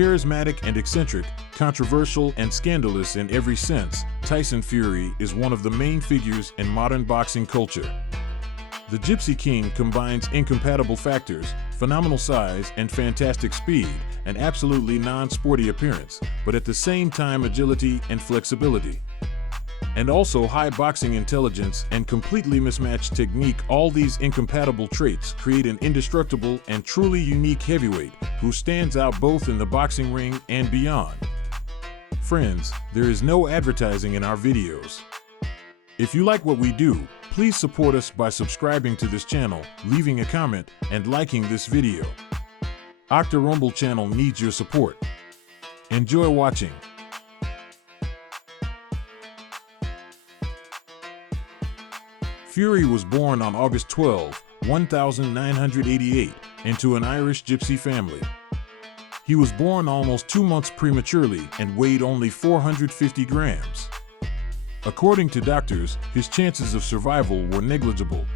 Charismatic and eccentric, controversial and scandalous in every sense, Tyson Fury is one of the main figures in modern boxing culture. The Gypsy King combines incompatible factors, phenomenal size and fantastic speed, an absolutely non-sporty appearance, but at the same time agility and flexibility. And also high boxing intelligence and completely mismatched technique. All these incompatible traits create an indestructible and truly unique heavyweight who stands out both in the boxing ring and beyond. Friends, there is no advertising in our videos. If you like what we do, please support us by subscribing to this channel, leaving a comment, and liking this video. Octa Rumble channel needs your support. Enjoy watching. Fury was born on August 12, 1988, into an Irish gypsy family. He was born almost 2 months prematurely and weighed only 450 grams. According to doctors, his chances of survival were negligible.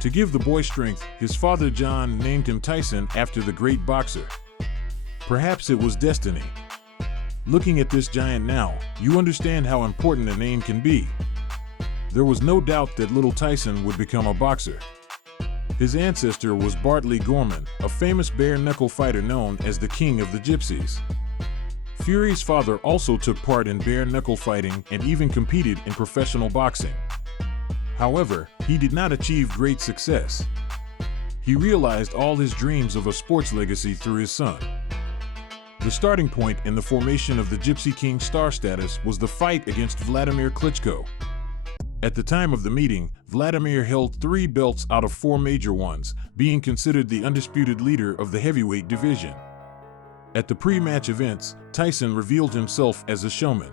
To give the boy strength, his father John named him Tyson after the great boxer. Perhaps it was destiny. Looking at this giant now, you understand how important a name can be. There was no doubt that little Tyson would become a boxer. His ancestor was Bartley Gorman, a famous bare-knuckle fighter known as the King of the Gypsies. Fury's father also took part in bare-knuckle fighting and even competed in professional boxing. However, he did not achieve great success. He realized all his dreams of a sports legacy through his son. The starting point in the formation of the Gypsy King star status was the fight against Vladimir Klitschko. At the time of the meeting, Vladimir held 3 belts out of 4 major ones, being considered the undisputed leader of the heavyweight division. At the pre-match events, Tyson revealed himself as a showman.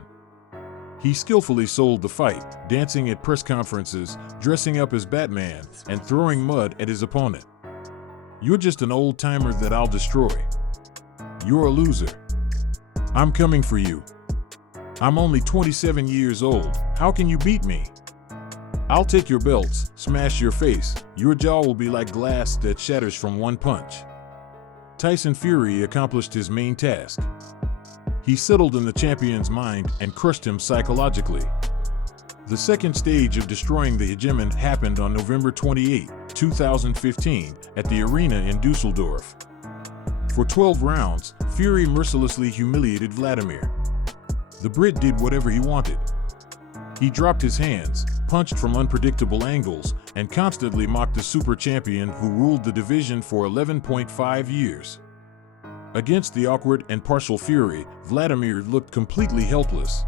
He skillfully sold the fight, dancing at press conferences, dressing up as Batman, and throwing mud at his opponent. "You're just an old-timer that I'll destroy. You're a loser. I'm coming for you. I'm only 27 years old. How can you beat me? I'll take your belts, smash your face. Your jaw will be like glass that shatters from one punch." Tyson Fury accomplished his main task. He settled in the champion's mind and crushed him psychologically. The second stage of destroying the hegemon happened on November 28, 2015, at the arena in Dusseldorf. For 12 rounds, Fury mercilessly humiliated Vladimir. The Brit did whatever he wanted. He dropped his hands, punched from unpredictable angles, and constantly mocked the super champion who ruled the division for 11.5 years. Against the awkward and partial Fury, Vladimir looked completely helpless.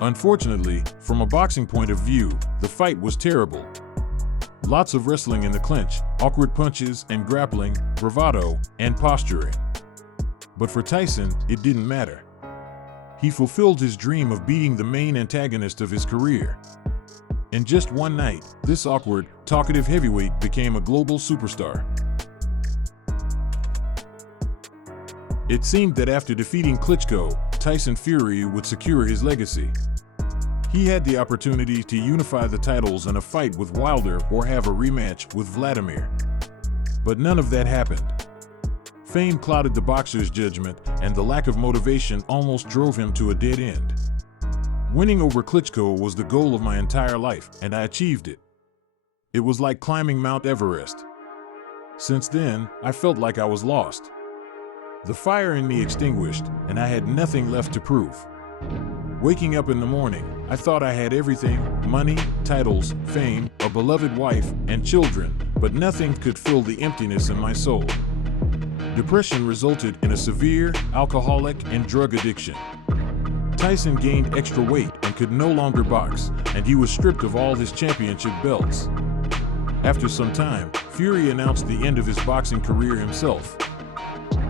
Unfortunately, from a boxing point of view, the fight was terrible. Lots of wrestling in the clinch, awkward punches and grappling, bravado, and posturing. But for Tyson, it didn't matter. He fulfilled his dream of beating the main antagonist of his career. In just one night, this awkward, talkative heavyweight became a global superstar. It seemed that after defeating Klitschko, Tyson Fury would secure his legacy. He had the opportunity to unify the titles in a fight with Wilder or have a rematch with Vladimir. But none of that happened. Fame clouded the boxer's judgment, and the lack of motivation almost drove him to a dead end. Winning over Klitschko was the goal of my entire life, and I achieved it. It was like climbing Mount Everest. Since then, I felt like I was lost. The fire in me extinguished, and I had nothing left to prove. Waking up in the morning, I thought I had everything: money, titles, fame, a beloved wife, and children, but nothing could fill the emptiness in my soul. Depression resulted in a severe alcoholic and drug addiction. Tyson gained extra weight and could no longer box, and he was stripped of all his championship belts. After some time, Fury announced the end of his boxing career himself.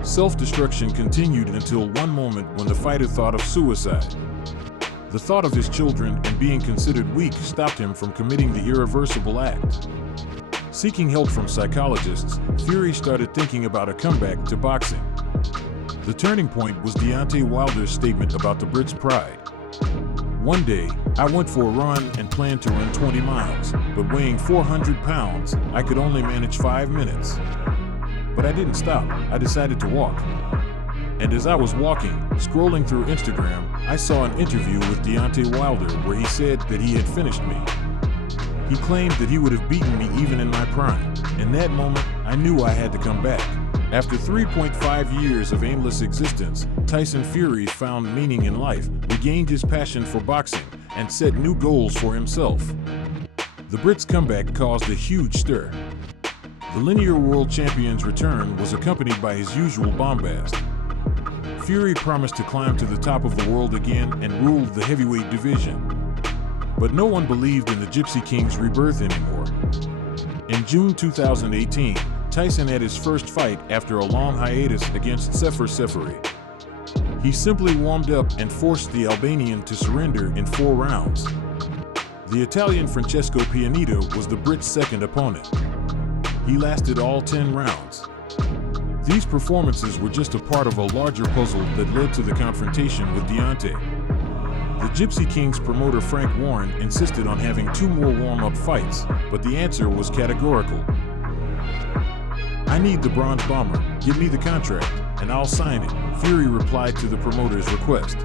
Self-destruction continued until one moment when the fighter thought of suicide. The thought of his children and being considered weak stopped him from committing the irreversible act. Seeking help from psychologists, Fury started thinking about a comeback to boxing. The turning point was Deontay Wilder's statement about the Brits' pride. "One day, I went for a run and planned to run 20 miles, but weighing 400 pounds, I could only manage 5 minutes. But I didn't stop. I decided to walk. And as I was walking, scrolling through Instagram, I saw an interview with Deontay Wilder where he said that he had finished me. He claimed that he would have beaten me even in my prime. In that moment, I knew I had to come back. After 3.5 years of aimless existence, Tyson Fury found meaning in life, regained his passion for boxing, and set new goals for himself. The Brit's comeback caused a huge stir. The linear world champion's return was accompanied by his usual bombast. Fury promised to climb to the top of the world again and ruled the heavyweight division. But no one believed in the Gypsy King's rebirth anymore. In June 2018, Tyson had his first fight after a long hiatus against Sefer Seferi. He simply warmed up and forced the Albanian to surrender in 4 rounds. The Italian Francesco Pianito was the Brit's second opponent. He lasted all 10 rounds. These performances were just a part of a larger puzzle that led to the confrontation with Deontay. The Gypsy King's promoter Frank Warren insisted on having 2 more warm-up fights, but the answer was categorical. "I need the Bronze Bomber, give me the contract, and I'll sign it," Fury replied to the promoter's request.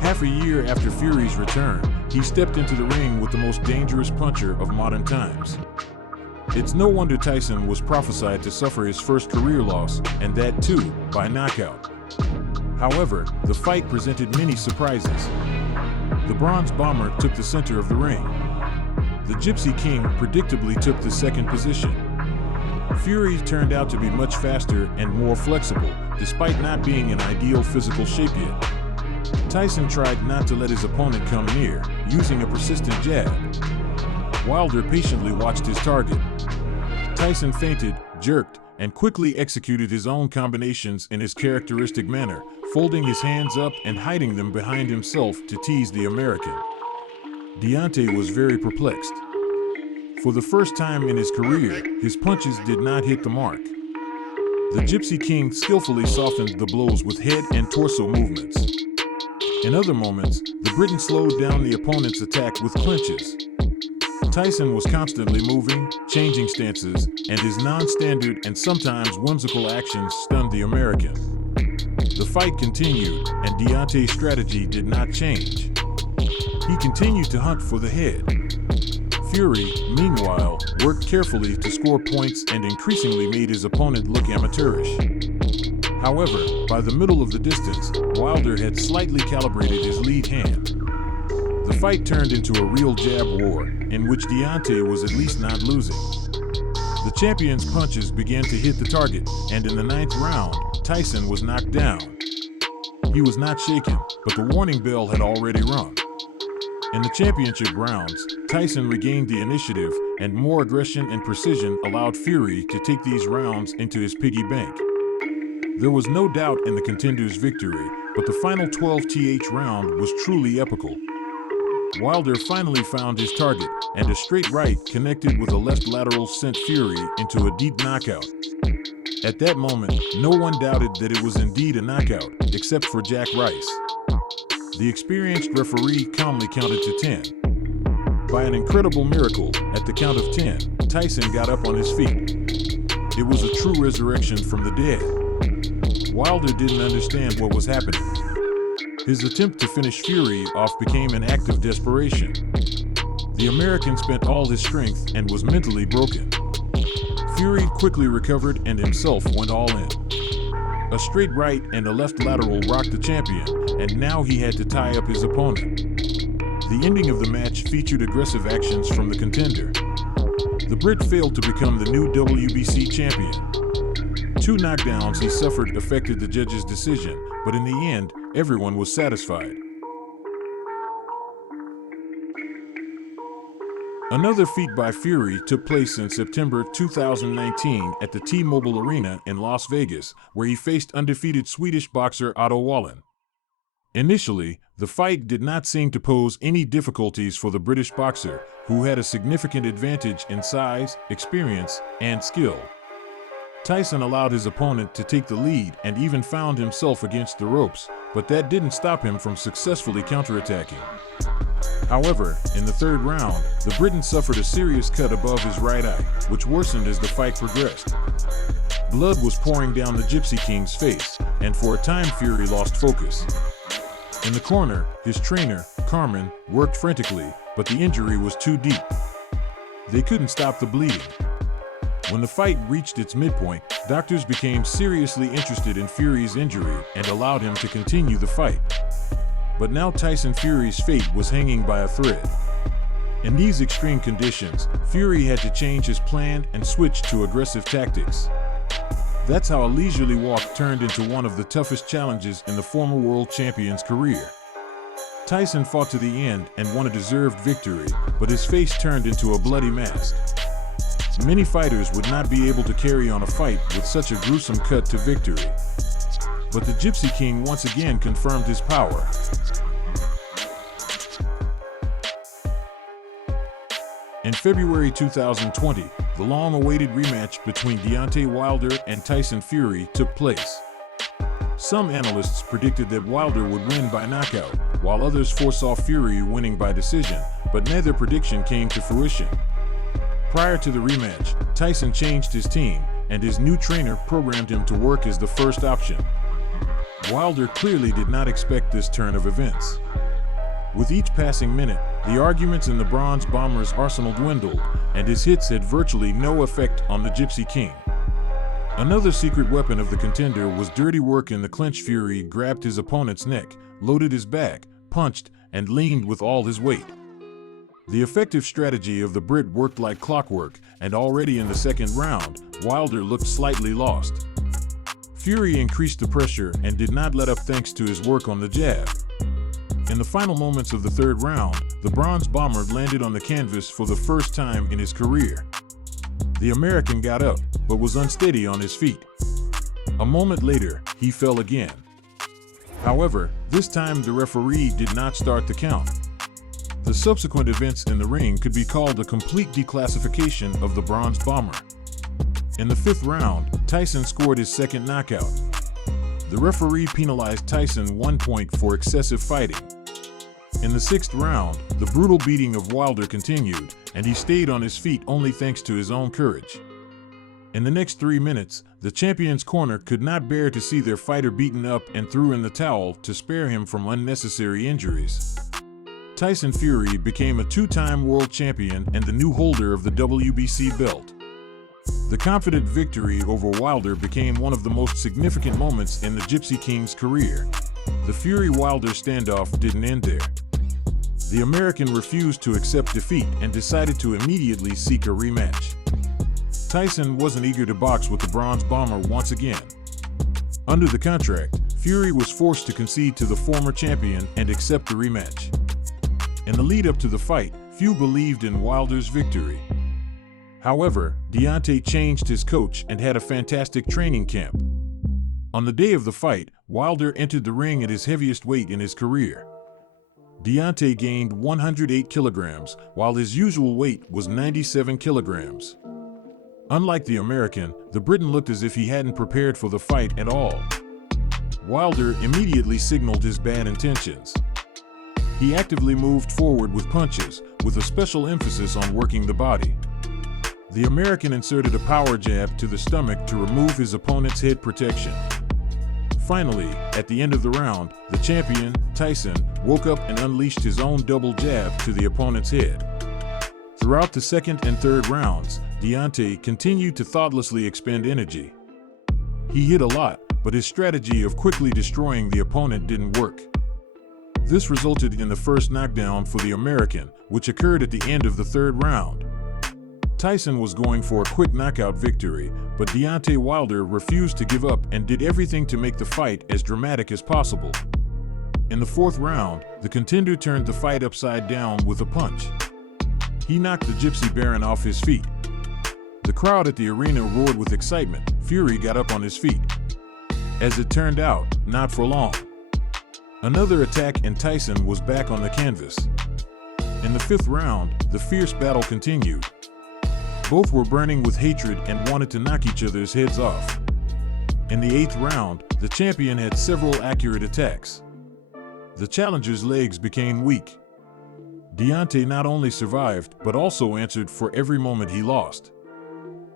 Half a year after Fury's return, he stepped into the ring with the most dangerous puncher of modern times. It's no wonder Tyson was prophesied to suffer his first career loss, and that too, by knockout. However, the fight presented many surprises. The Bronze Bomber took the center of the ring. The Gypsy King predictably took the second position. Fury turned out to be much faster and more flexible, despite not being in ideal physical shape yet. Tyson tried not to let his opponent come near, using a persistent jab. Wilder patiently watched his target. Tyson feinted, jerked, and quickly executed his own combinations in his characteristic manner, folding his hands up and hiding them behind himself to tease the American. Deontay was very perplexed. For the first time in his career, his punches did not hit the mark. The Gypsy King skillfully softened the blows with head and torso movements. In other moments, the Briton slowed down the opponent's attack with clinches. Tyson was constantly moving, changing stances, and his non-standard and sometimes whimsical actions stunned the American. The fight continued, and Deontay's strategy did not change. He continued to hunt for the head. Fury, meanwhile, worked carefully to score points and increasingly made his opponent look amateurish. However, by the middle of the distance, Wilder had slightly calibrated his lead hand. The fight turned into a real jab war, in which Deontay was at least not losing. The champion's punches began to hit the target, and in the 9th round, Tyson was knocked down. He was not shaken, but the warning bell had already rung. In the championship rounds, Tyson regained the initiative, and more aggression and precision allowed Fury to take these rounds into his piggy bank. There was no doubt in the contender's victory, but the final 12th round was truly epical. Wilder finally found his target, and a straight right connected with a left lateral sent Fury into a deep knockout. At that moment, no one doubted that it was indeed a knockout, except for Jack Rice. The experienced referee calmly counted to 10. By an incredible miracle, at the count of 10, Tyson got up on his feet. It was a true resurrection from the dead. Wilder didn't understand what was happening. His attempt to finish Fury off became an act of desperation. The American spent all his strength and was mentally broken. Fury quickly recovered and himself went all in. A straight right and a left lateral rocked the champion, and now he had to tie up his opponent. The ending of the match featured aggressive actions from the contender. The Brit failed to become the new WBC champion. 2 knockdowns he suffered affected the judges' decision, but in the end, everyone was satisfied. Another feat by Fury took place in September 2019 at the T-Mobile Arena in Las Vegas, where he faced undefeated Swedish boxer Otto Wallin. Initially, the fight did not seem to pose any difficulties for the British boxer, who had a significant advantage in size, experience, and skill. Tyson allowed his opponent to take the lead and even found himself against the ropes, but that didn't stop him from successfully counterattacking. However, in the 3rd round, the Briton suffered a serious cut above his right eye, which worsened as the fight progressed. Blood was pouring down the Gypsy King's face, and for a time Fury lost focus. In the corner, his trainer, Carmen, worked frantically, but the injury was too deep. They couldn't stop the bleeding. When the fight reached its midpoint, doctors became seriously interested in Fury's injury and allowed him to continue the fight. But now Tyson Fury's fate was hanging by a thread. In these extreme conditions, Fury had to change his plan and switch to aggressive tactics. That's how a leisurely walk turned into one of the toughest challenges in the former world champion's career. Tyson fought to the end and won a deserved victory, but his face turned into a bloody mask. Many fighters would not be able to carry on a fight with such a gruesome cut to victory. But the Gypsy King once again confirmed his power. In February 2020, the long-awaited rematch between Deontay Wilder and Tyson Fury took place. Some analysts predicted that Wilder would win by knockout, while others foresaw Fury winning by decision, but neither prediction came to fruition. Prior to the rematch, Tyson changed his team, and his new trainer programmed him to work as the first option. Wilder clearly did not expect this turn of events. With each passing minute, the arguments in the Bronze Bomber's arsenal dwindled, and his hits had virtually no effect on the Gypsy King. Another secret weapon of the contender was dirty work in the clinch. Fury grabbed his opponent's neck, loaded his back, punched, and leaned with all his weight. The effective strategy of the Brit worked like clockwork, and already in the second round, Wilder looked slightly lost. Fury increased the pressure and did not let up thanks to his work on the jab. In the final moments of the third round, the Bronze Bomber landed on the canvas for the first time in his career. The American got up, but was unsteady on his feet. A moment later, he fell again. However, this time the referee did not start the count. The subsequent events in the ring could be called a complete declassification of the Bronze Bomber. In the fifth round, Tyson scored his second knockout. The referee penalized Tyson 1 point for excessive fighting. In the sixth round, the brutal beating of Wilder continued, and he stayed on his feet only thanks to his own courage. In the next 3 minutes, the champion's corner could not bear to see their fighter beaten up and threw in the towel to spare him from unnecessary injuries. Tyson Fury became a two-time world champion and the new holder of the WBC belt. The confident victory over Wilder became one of the most significant moments in the Gypsy King's career. The Fury-Wilder standoff didn't end there. The American refused to accept defeat and decided to immediately seek a rematch. Tyson wasn't eager to box with the Bronze Bomber once again. Under the contract, Fury was forced to concede to the former champion and accept the rematch. In the lead-up to the fight, few believed in Wilder's victory. However, Deontay changed his coach and had a fantastic training camp. On the day of the fight, Wilder entered the ring at his heaviest weight in his career. Deontay gained 108 kilograms, while his usual weight was 97 kilograms. Unlike the American, the Briton looked as if he hadn't prepared for the fight at all. Wilder immediately signaled his bad intentions. He actively moved forward with punches, with a special emphasis on working the body. The American inserted a power jab to the stomach to remove his opponent's head protection. Finally, at the end of the round, the champion, Tyson, woke up and unleashed his own double jab to the opponent's head. Throughout the second and third rounds, Deontay continued to thoughtlessly expend energy. He hit a lot, but his strategy of quickly destroying the opponent didn't work. This resulted in the first knockdown for the American, which occurred at the end of the third round. Tyson was going for a quick knockout victory, but Deontay Wilder refused to give up and did everything to make the fight as dramatic as possible. In the fourth round, the contender turned the fight upside down with a punch. He knocked the Gypsy Baron off his feet. The crowd at the arena roared with excitement. Fury got up on his feet. As it turned out, not for long. Another attack and Tyson was back on the canvas. In the fifth round, the fierce battle continued. Both were burning with hatred and wanted to knock each other's heads off. In the eighth round, the champion had several accurate attacks. The challenger's legs became weak. Deontay not only survived, but also answered for every moment he lost.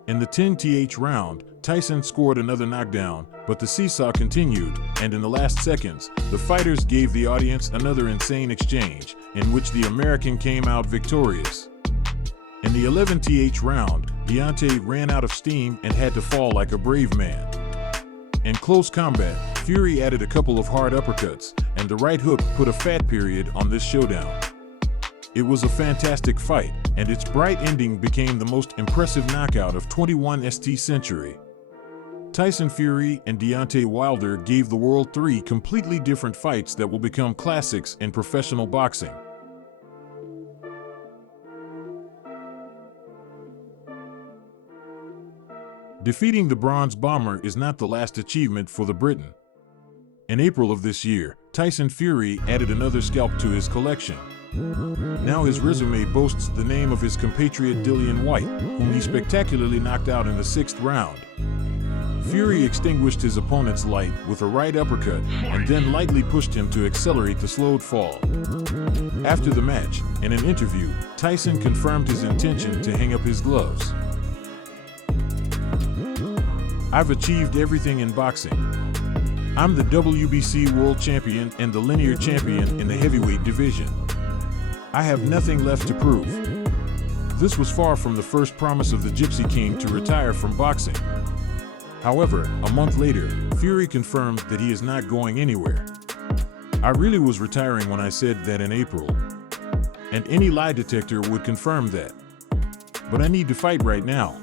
In the 10th round, Tyson scored another knockdown, but the seesaw continued, and in the last seconds, the fighters gave the audience another insane exchange, in which the American came out victorious. In the 11th round, Deontay ran out of steam and had to fall like a brave man. In close combat, Fury added a couple of hard uppercuts, and the right hook put a fat period on this showdown. It was a fantastic fight, and its bright ending became the most impressive knockout of 21st century. Tyson Fury and Deontay Wilder gave the world 3 completely different fights that will become classics in professional boxing. Defeating the Bronze Bomber is not the last achievement for the Briton. In April of this year, Tyson Fury added another scalp to his collection. Now his resume boasts the name of his compatriot Dillian Whyte, whom he spectacularly knocked out in the 6th round. Fury extinguished his opponent's light with a right uppercut and then lightly pushed him to accelerate the slowed fall. After the match, in an interview, Tyson confirmed his intention to hang up his gloves. "I've achieved everything in boxing. I'm the WBC World Champion and the linear champion in the heavyweight division. I have nothing left to prove." This was far from the first promise of the Gypsy King to retire from boxing. However, a month later, Fury confirmed that he is not going anywhere. "I really was retiring when I said that in April. And any lie detector would confirm that. But I need to fight right now.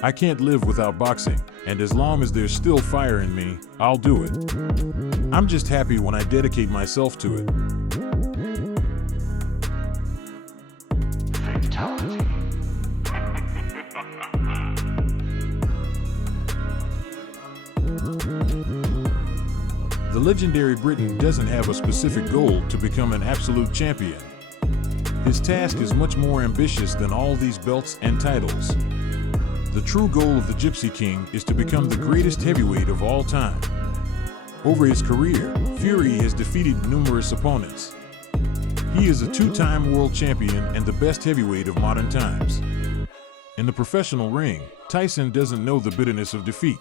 I can't live without boxing, and as long as there's still fire in me, I'll do it. I'm just happy when I dedicate myself to it." Fatality. The legendary Briton doesn't have a specific goal to become an absolute champion. His task is much more ambitious than all these belts and titles. The true goal of the Gypsy King is to become the greatest heavyweight of all time. Over his career, Fury has defeated numerous opponents. He is a 2-time world champion and the best heavyweight of modern times. In the professional ring, Tyson doesn't know the bitterness of defeat.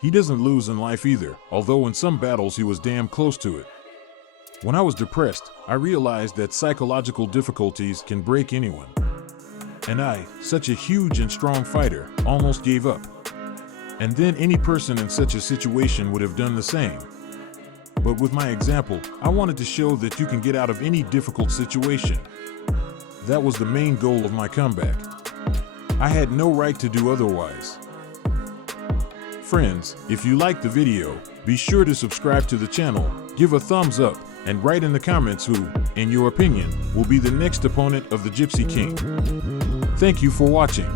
He doesn't lose in life either, although in some battles he was damn close to it. "When I was depressed, I realized that psychological difficulties can break anyone. And I, such a huge and strong fighter, almost gave up. And then any person in such a situation would have done the same. But with my example, I wanted to show that you can get out of any difficult situation. That was the main goal of my comeback. I had no right to do otherwise." Friends, if you liked the video, be sure to subscribe to the channel, give a thumbs up, and write in the comments who, in your opinion, will be the next opponent of the Gypsy King. Thank you for watching.